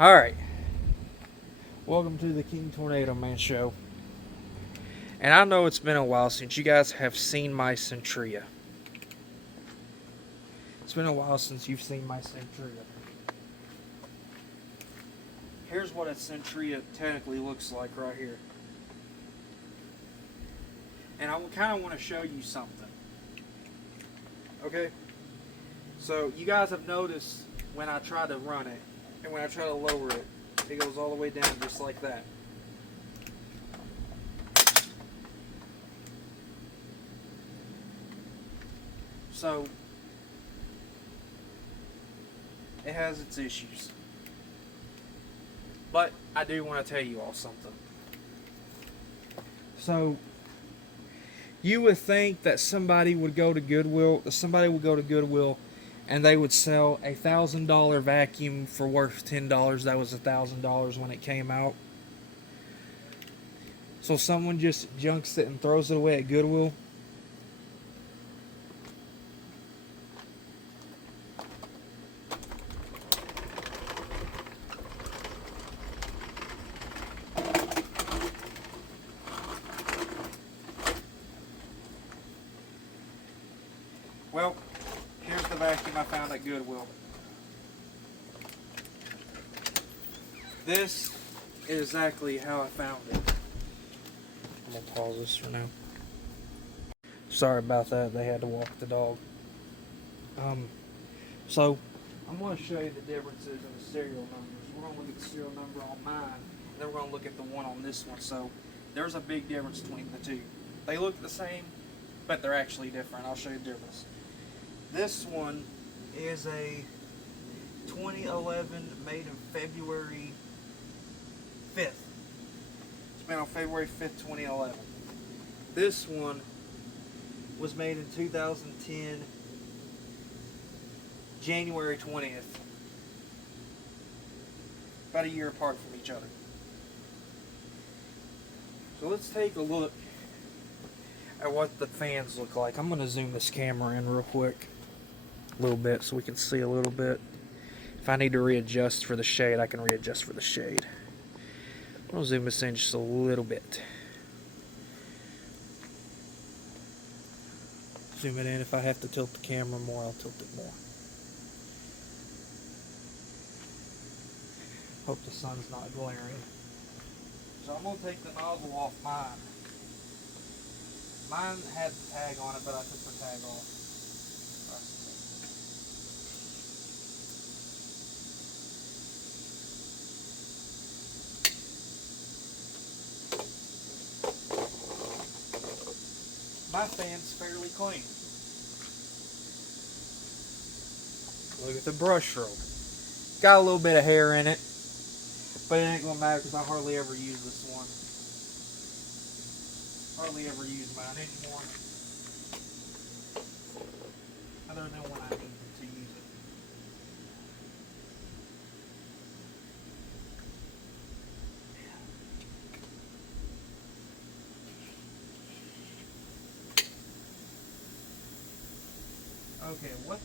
Alright, welcome to the King Tornado Man Show. And I know it's been a while since you guys have seen my Sentria. It's been a while since you've seen my Sentria. Here's what a Sentria technically looks like right here. And I kind of want to show you something. Okay? So, you guys have noticed when I try to run it, and when I try to lower it, it goes all the way down just like that. So, it has its issues. But I do want to tell you all something. So, you would think that somebody would go to Goodwill, and they would sell a $1,000 vacuum for worth $10. That was $1,000 when it came out. So someone just junks it and throws it away at Goodwill. Well, here's the vacuum I found at Goodwill. This is exactly how I found it. I'm going to pause this for now. Sorry about that. They had to walk the dog. So, I'm going to show you the differences in the serial numbers. We're going to look at the serial number on mine, and then we're going to look at the one on this one. So, there's a big difference between the two. They look the same, but they're actually different. I'll show you the difference. This one is a 2011, made in February 5th. It's made on February 5th, 2011. This one was made in 2010, January 20th. About a year apart from each other. So let's take a look at what the fans look like. I'm going to zoom this camera in real quick. A little bit so we can see a little bit. If I need to readjust for the shade, I can readjust for the shade. I'll zoom this in just a little bit. Zoom it in. If I have to tilt the camera more, I'll tilt it more. Hope the sun's not glaring. So I'm going to take the nozzle off mine. Mine had the tag on it, but I took the tag off. My fan's fairly clean. Look at the brush stroke. Got a little bit of hair in it, but it ain't gonna matter because I hardly ever use this one. Hardly ever use mine anymore. Other than when I need to use it. Okay, what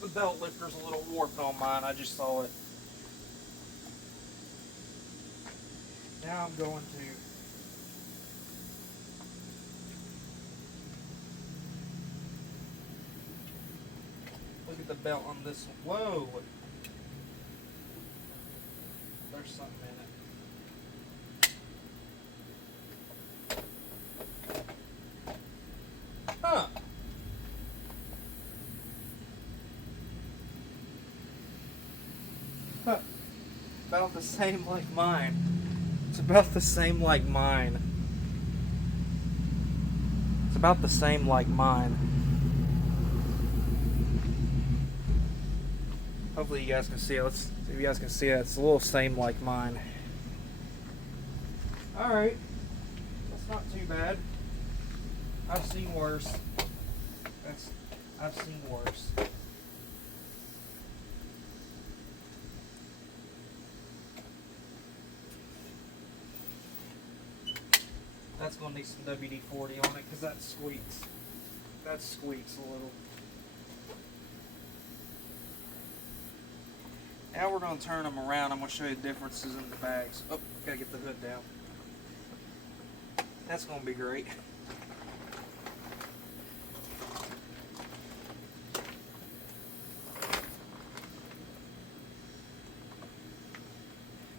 the belt lifter's a little warped on mine. I just saw it. Now I'm going to look at the belt on this one. Whoa! There's something in it. Huh. Huh. About the same like mine. It's about the same like mine. It's about the same like mine. Hopefully you guys can see it. Let's see if you guys can see it. It's a little same like mine. Alright. That's not too bad. I've seen worse. I've seen worse. That's going to need some WD-40 on it because that squeaks. That squeaks a little. Now we're going to turn them around. I'm going to show you the differences in the bags. Oh, gotta get the hood down. That's going to be great.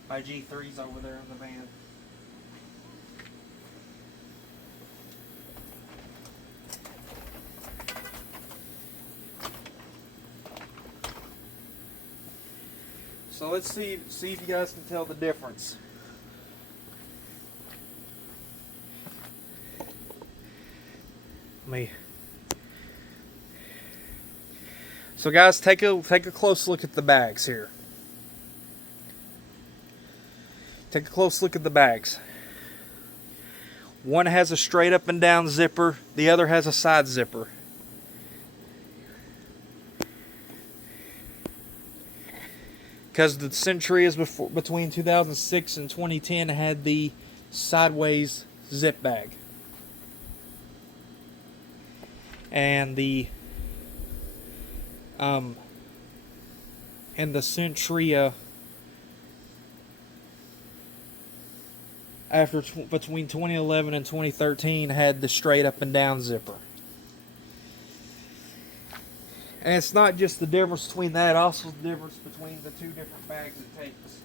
My G3's over there in the van. So let's see if you guys can tell the difference. So guys, take a close look at the bags here. Take a close look at the bags. One has a straight up and down zipper, the other has a side zipper. Because the Sentrias between 2006 and 2010 had the sideways zip bag. And the Sentria between 2011 and 2013 had the straight up and down zipper. And it's not just the difference between that, also the difference between the two different bags it takes.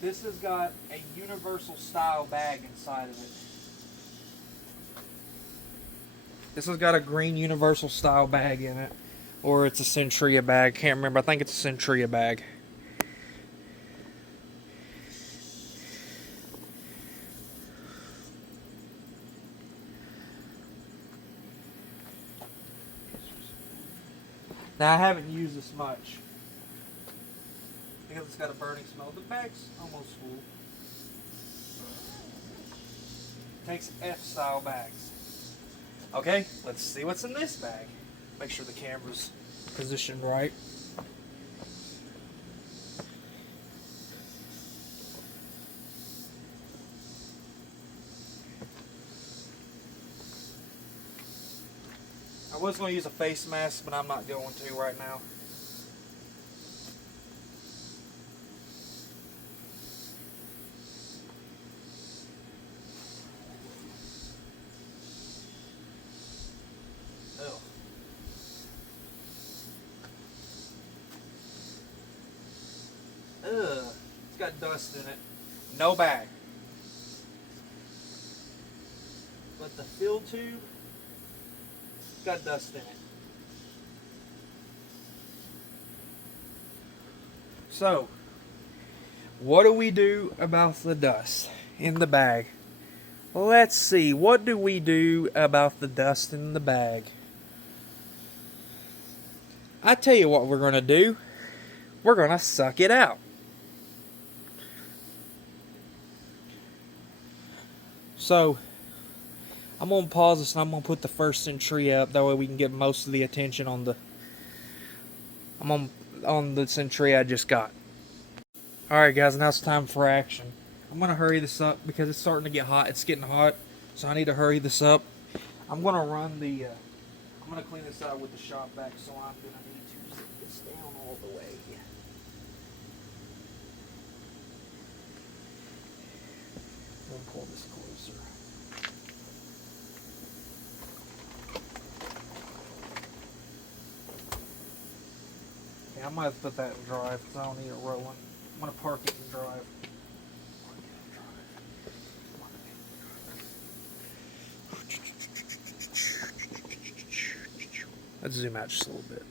This has got a universal style bag inside of it. This has got a green universal style bag in it. Or it's a Sentria bag. Can't remember. I think it's a Sentria bag. Now I haven't used this much because it's got a burning smell. The bag's almost full. Takes F-style bags. Okay, let's see what's in this bag. Make sure the camera's positioned right. I was going to use a face mask, but I'm not going to right now. It's got dust in it. No bag. But the fill tube, it's got dust in it. So, what do we do about the dust in the bag? Let's see. What do we do about the dust in the bag? I tell you what we're going to do. We're going to suck it out. So, I'm going to pause this and I'm going to put the first Sentria up. That way we can get most of the attention on the Sentria I just got. Alright guys, now it's time for action. I'm going to hurry this up because it's starting to get hot. It's getting hot, so I need to hurry this up. I'm going to run the... I'm going to clean this out with the shop vac, so I'm going to need to sit this down all the way. I'm going to pull this closer. Okay, I might have to put that in drive because I don't need it rolling. I'm going to park it in drive. Let's zoom out just a little bit.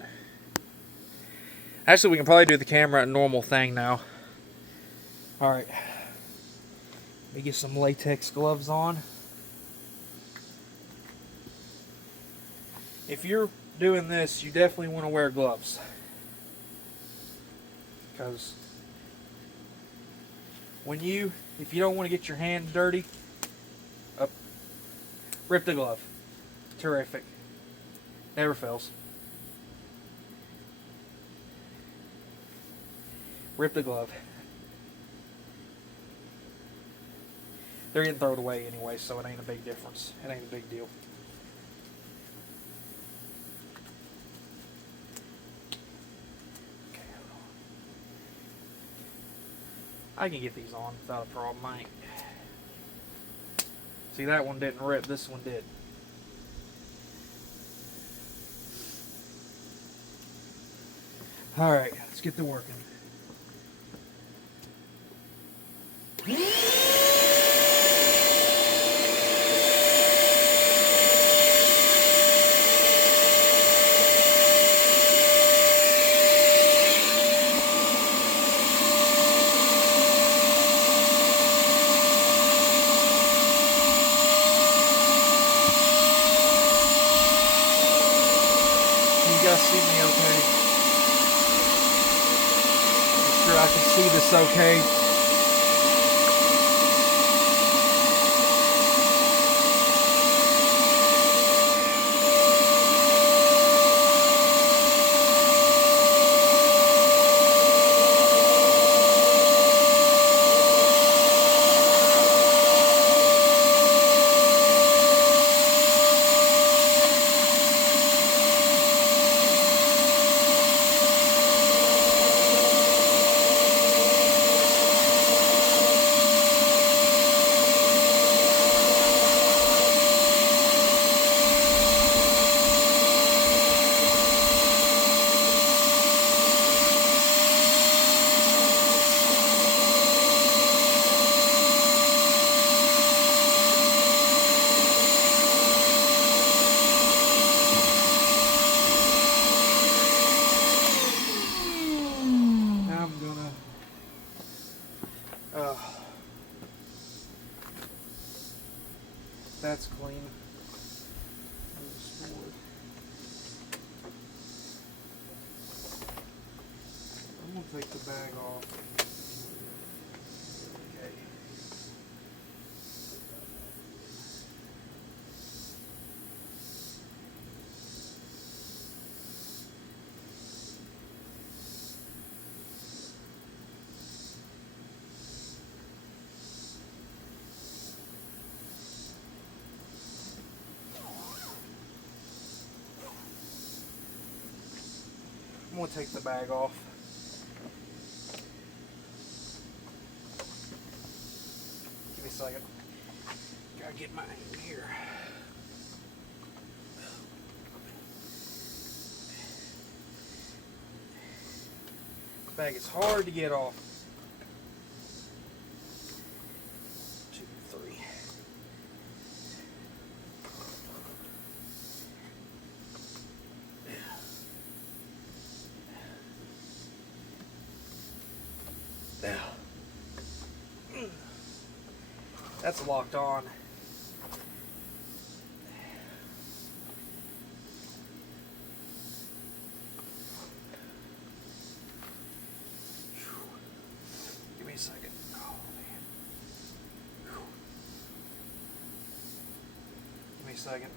Actually, we can probably do the camera at normal thing now. Alright. Let me get some latex gloves on. If you're doing this, you definitely want to wear gloves. Because if you don't want to get your hands dirty, rip the glove. Terrific. Never fails. Rip the glove. They're getting thrown away anyway, so it ain't a big difference. It ain't a big deal. I can get these on without a problem. I ain't. See, that one didn't rip. This one did. All right, let's get to working. You guys see me okay? Make sure I can see this okay. That's clean. I'm gonna take the bag off. Okay. I'm gonna take the bag off. Give me a second. Gotta get mine in here. The bag is hard to get off. 2, 3. Now, that's locked on. Give me a second. Oh man. Give me a second.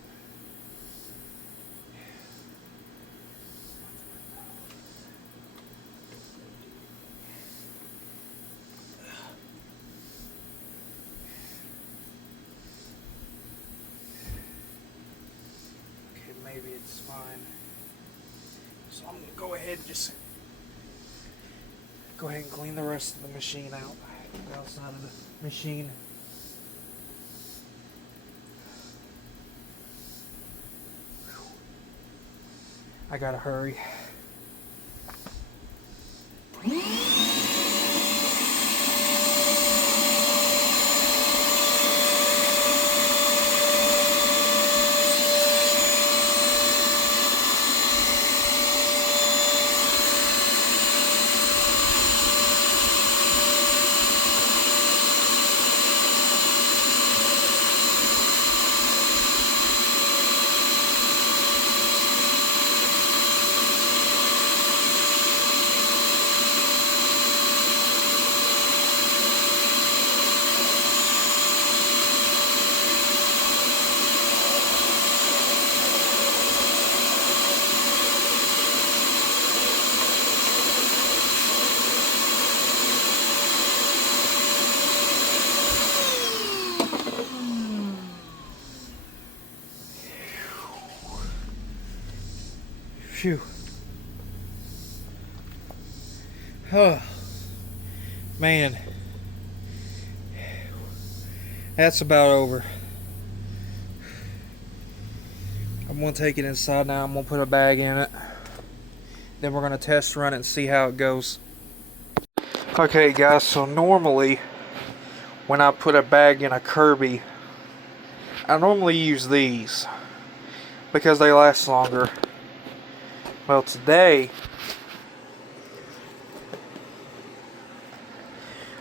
Maybe it's fine. So I'm gonna go ahead and just go ahead and clean the rest of the machine out. The outside of the machine. I gotta hurry. Phew. Oh, man. That's about over. I'm going to take it inside now. I'm going to put a bag in it. Then we're going to test run it and see how it goes. Okay guys, so normally when I put a bag in a Kirby, I normally use these because they last longer. Well, today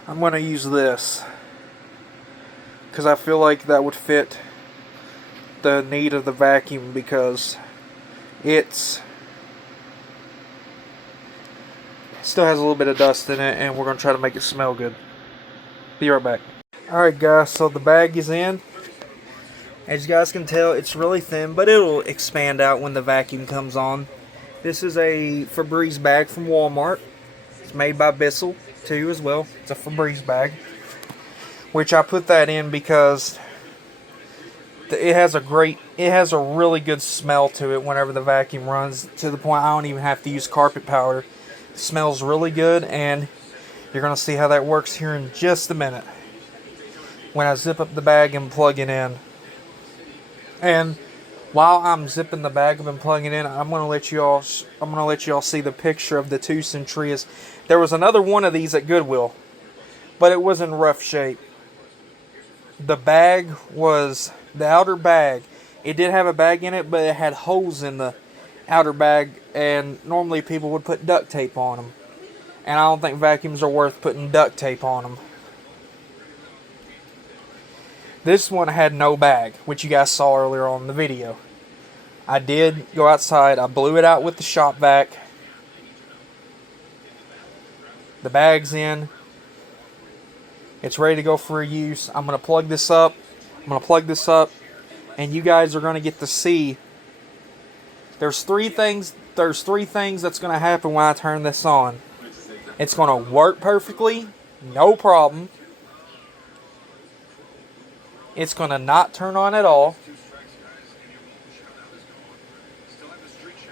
I'm going to use this because I feel like that would fit the need of the vacuum, because it still has a little bit of dust in it, and we're going to try to make it smell good. Be right back. Alright guys, so the bag is in. As you guys can tell, it's really thin, but it'll expand out when the vacuum comes on. This is a Febreze bag from Walmart. It's made by Bissell too as well. It's a Febreze bag, which I put that in because it has a really good smell to it whenever the vacuum runs, to the point I don't even have to use carpet powder. It smells really good, and you're going to see how that works here in just a minute when I zip up the bag and plug it in. And while I'm zipping the bag up and plugging it in, I'm gonna let you all see the picture of the two Sentrias. There was another one of these at Goodwill, but it was in rough shape. The outer bag. It did have a bag in it, but it had holes in the outer bag, and normally people would put duct tape on them. And I don't think vacuums are worth putting duct tape on them. This one had no bag, which you guys saw earlier on in the video. I did go outside. I blew it out with the shop vac. The bag's in. It's ready to go for use. I'm going to plug this up. And you guys are going to get to see. There's three things that's going to happen when I turn this on. It's going to work perfectly. No problem. It's going to not turn on at all.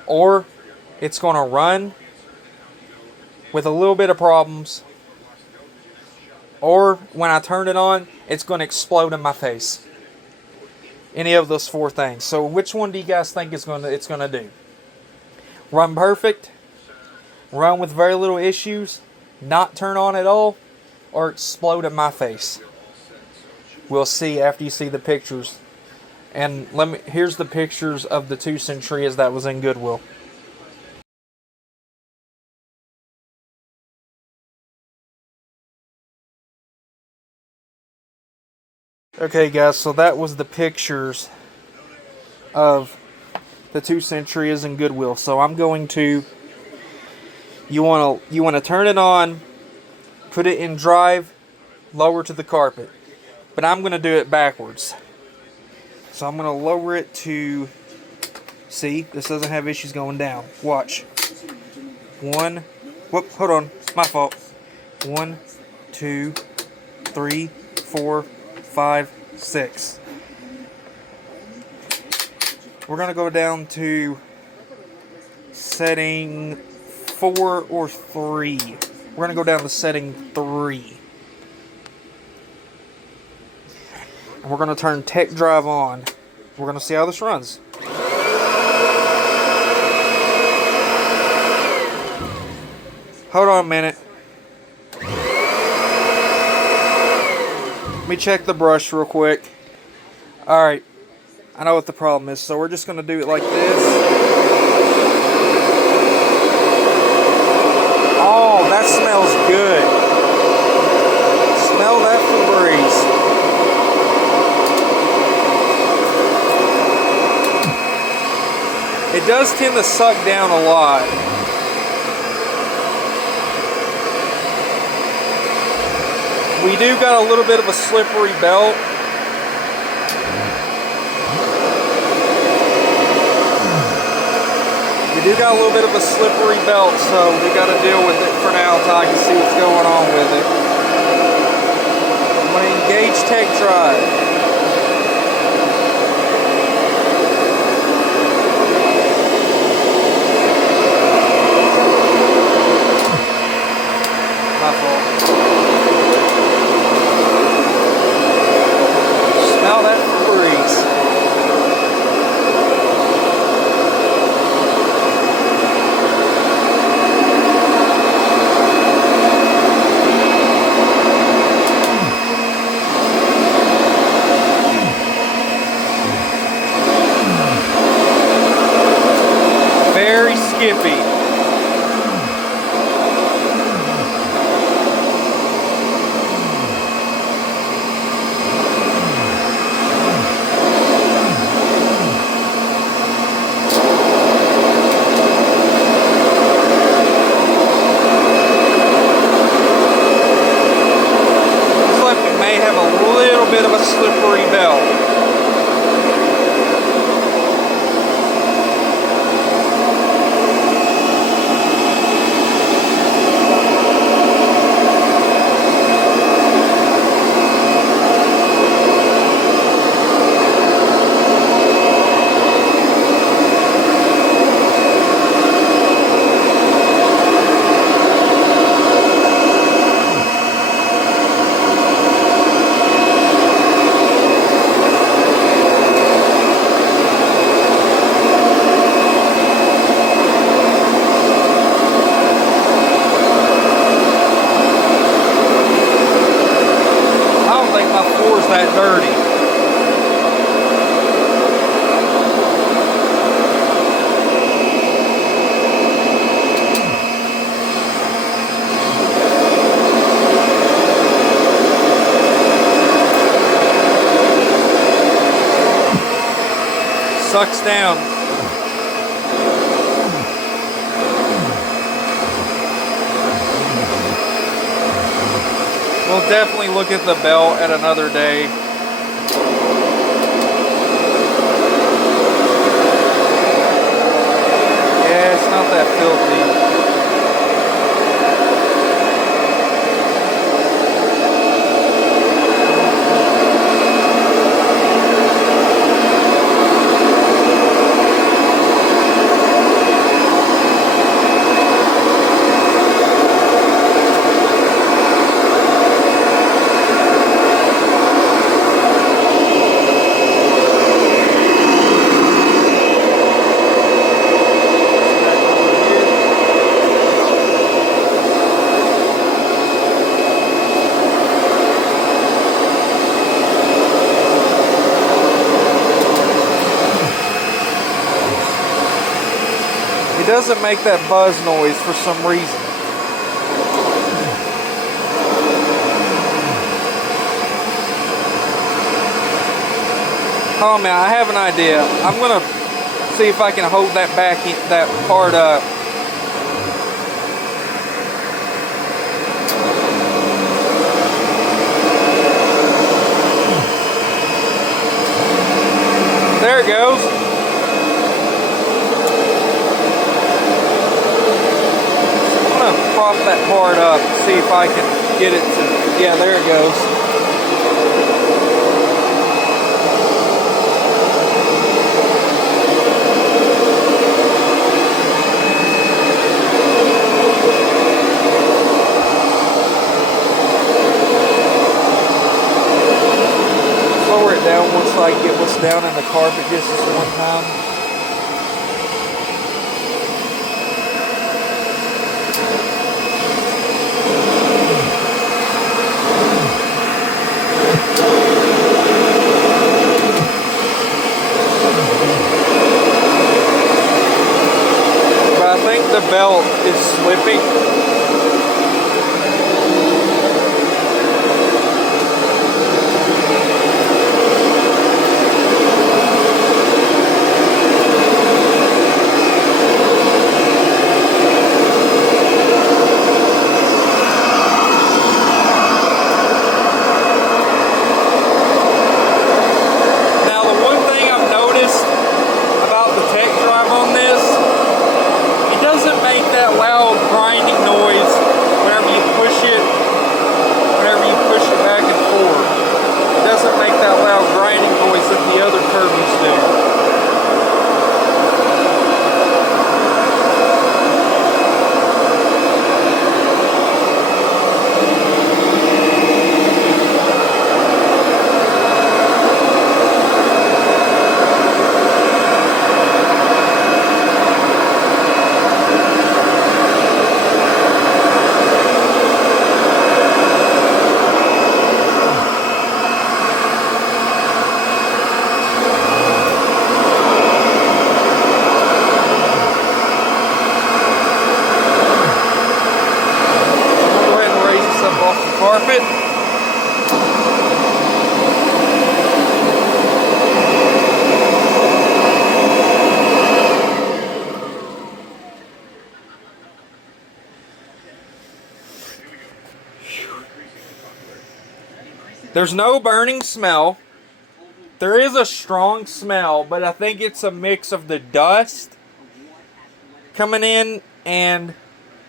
Or it's going to run with a little bit of problems. Or when I turn it on, it's going to explode in my face. Any of those four things. So which one do you guys think it's going to do? Run perfect? Run with very little issues? Not turn on at all? Or explode in my face? We'll see after you see the pictures. And here's the pictures of the two Sentrias that was in Goodwill. Okay guys, so that was the pictures of the two Sentrias in Goodwill. So I'm going to, you want to turn it on, put it in drive, lower to the carpet. But I'm going to do it backwards. So I'm going to lower it to, see, this doesn't have issues going down. Watch. Hold on, my fault. 1, 2, 3, 4, 5, 6. We're going to go down to setting 4 or 3. We're going to go down to setting 3. And we're going to turn tech drive on. We're going to see how this runs. Hold on a minute. Let me check the brush real quick. Alright. I know what the problem is, so we're just going to do it like this. Oh, that smells good. Smell that Febreze. It does tend to suck down a lot. We do got a little bit of a slippery belt. We do got a little bit of a slippery belt, so we got to deal with it for now until I can see what's going on with it. I'm going to engage tech drive. My fault. very skippy. Bit of a slippery belt. That dirty. Sucks down. We'll definitely look at the belt at another day. Yeah, it's not that filthy. It doesn't make that buzz noise for some reason. Oh man, I have an idea. I'm gonna see if I can hold that that part up. There it goes. Prop that part up, see if I can get it to, yeah, there it goes. Lower it down once I get what's down in the carpet just this one time. The belt is slipping. Now the one thing I've noticed about the tech drive on this, it doesn't make that loud grinding noise There's no burning smell. There is a strong smell, but I think it's a mix of the dust coming in and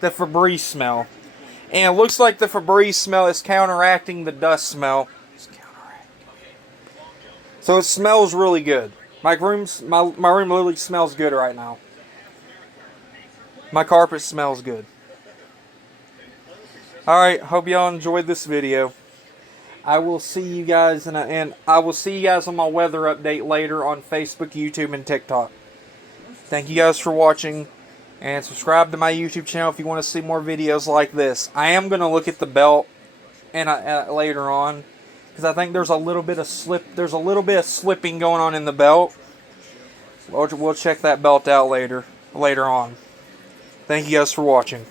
the Febreze smell. And it looks like the Febreze smell is counteracting the dust smell. So it smells really good. My room literally smells good right now. My carpet smells good. Alright, hope y'all enjoyed this video. I will see you guys and I will see you guys on my weather update later on Facebook, YouTube, and TikTok. Thank you guys for watching, and subscribe to my YouTube channel if you want to see more videos like this. I am going to look at the belt and later on, because I think there's a little bit of slipping going on in the belt. We'll check that belt out later on. Thank you guys for watching.